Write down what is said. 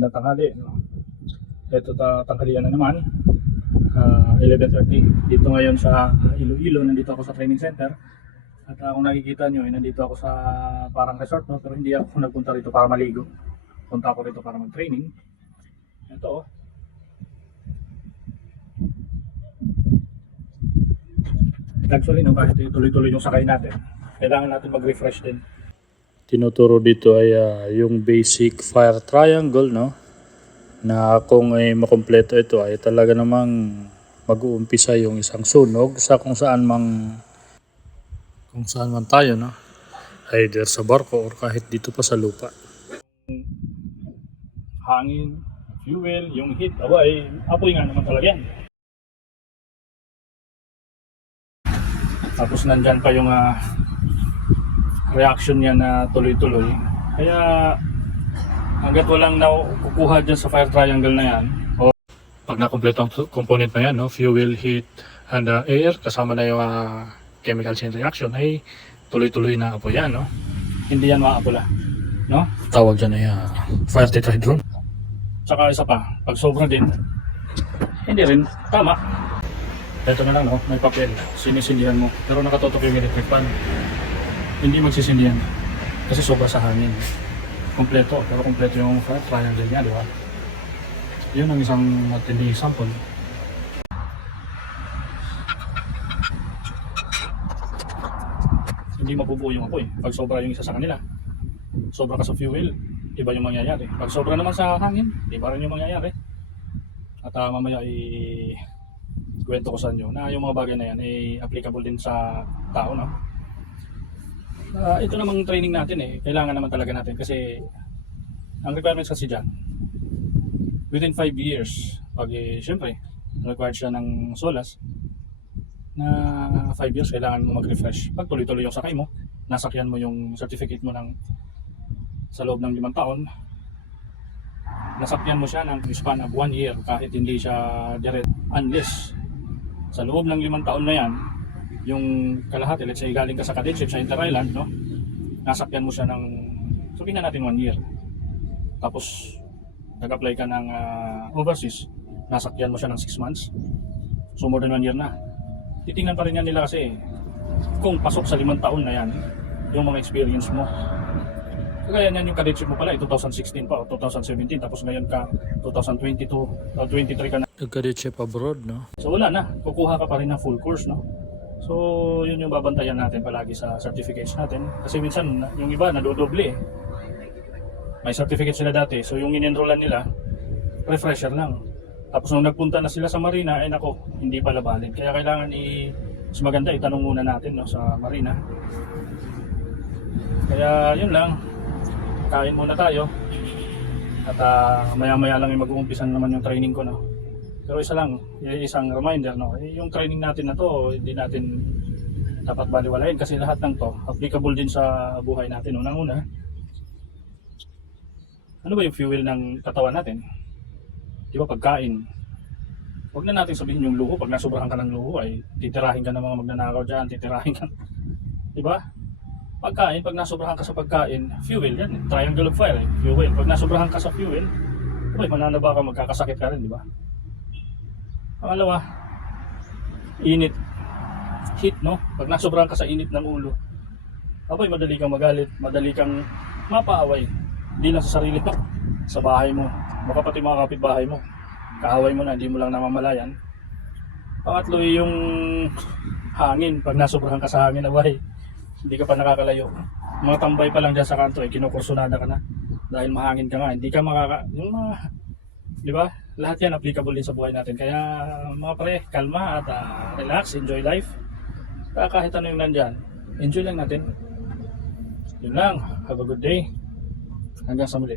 Na tanghali, no? Ito tanghalian na naman, 11:30 dito ngayon sa Iloilo. Nandito ako sa training center at kung nakikita nyo, nandito ako sa parang resort, no? Pero hindi ako nagpunta rito para maligo, punta ako rito para mag-training. Ito, oh. Actually, no, kahit tuloy-tuloy yung sakay natin, kailangan natin mag-refresh din. Tinuturo dito ay yung basic fire triangle, no? Na kung ay makumpleto ito ay talaga namang mag-uumpisa yung isang sunog sa kung saan man tayo, no? Either sa barko or kahit dito pa sa lupa. Hangin, fuel, yung heat, ay apoy nga naman talaga yan. Tapos nandyan pa yung reaction niya na tuloy-tuloy. Kaya hanggat walang nakukuha dyan sa fire triangle na yan, o pag nakompleto ang component na yan, no, fuel, heat, and air, kasama na yung chemical chain reaction, ay tuloy-tuloy na apoy yan, no? Hindi yan maapula, no? Tawag dyan ay fire tetrahedron. Tsaka isa pa, pag sobra din, hindi rin tama. Ito na lang, no? May papel, sinisindihan mo, pero nakatutok yung electric fan. Hindi magsisindihan kasi sobra sa hangin. Kompleto, pero kompleto yung fire triangle niya, di ba? Yun ang isang matinding example. Hindi mabubuo yung apoy pag sobra yung isa sa kanila. Sobra ka sa fuel, iba yung mangyayari. Pag sobra naman sa hangin, iba rin yung mangyayari. At mamaya kwento ko sa inyo na yung mga bagay na yan ay applicable din sa tao, no? Ito namang training natin kailangan naman talaga natin kasi ang requirements kasi dyan within 5 years pag syempre required siya ng SOLAS na 5 years kailangan mo mag-refresh. Pag tuloy-tuloy yung sakay mo, nasakyan mo yung certificate mo sa loob ng 5 taon, nasakyan mo siya ng span of 1 year kahit hindi siya direct, unless sa loob ng 5 taon na yan yung kalahati, let's say galing ka sa cadetship sa Inter-Island, no? Nasakyan mo siya ng, sabihin na natin 1 year. Tapos nag-apply ka ng overseas, nasakyan mo siya ng 6 months. So more than 1 year na. Titingnan pa rin yan nila kasi kung pasok sa 5 taon na yan yung mga experience mo. Kaya yan yung cadetship mo pala 2016 pa o 2017, tapos ngayon ka 2022 o 23 ka na. Nag-cadetship abroad, no? So wala na, kukuha ka pa rin ng full course, no? So yun yung babantayan natin palagi sa certificates natin. Kasi minsan yung iba nadodoble. May certificate sila dati, so yung in-enrollan nila refresher lang. Tapos nung nagpunta na sila sa Marina, nako, hindi pala valid. Kaya kailangan mas maganda itanong muna natin, no, sa Marina. Kaya yun lang, kain muna tayo. At maya-maya lang yung mag-uumpisa naman yung training ko, no. Pero isa lang, isang reminder, no, yung training natin na to, hindi natin dapat baliwalain kasi lahat ng to applicable din sa buhay natin. Unang-una, ano ba yung fuel ng katawan natin? Di ba pagkain? Huwag na natin sabihin yung luho, pag nasobrahan ka ng luho ay titirahin ka ng mga magnanakaw dyan, titirahin ka. Di ba? Pagkain, pag nasobrahan ka sa pagkain, fuel yan, triangle of fire, fuel. Pag nasobrahan ka sa fuel, mananaba ka, magkakasakit ka rin, di ba? Pangalawa, init, heat, no? Pag nasobrahan ka sa init ng ulo, madali kang magalit, madali kang mapaaway. Hindi lang sa sarili mo, sa bahay mo, baka pati mga kapitbahay mo, kaaway mo na, hindi mo lang namamalayan. Pangatlo, yung hangin, pag nasobrahan ka sa hangin, hindi ka pa nakakalayo. Mga tambay pa lang dyan sa kanto, kinukursunada ka na. Dahil mahangin ka nga, hindi ka di ba? Lahat yan applicable din sa buhay natin. Kaya mga pre, kalma at relax, enjoy life. Kahit ano yung nandyan, enjoy lang natin. Yun lang, have a good day. Hanggang sa muli.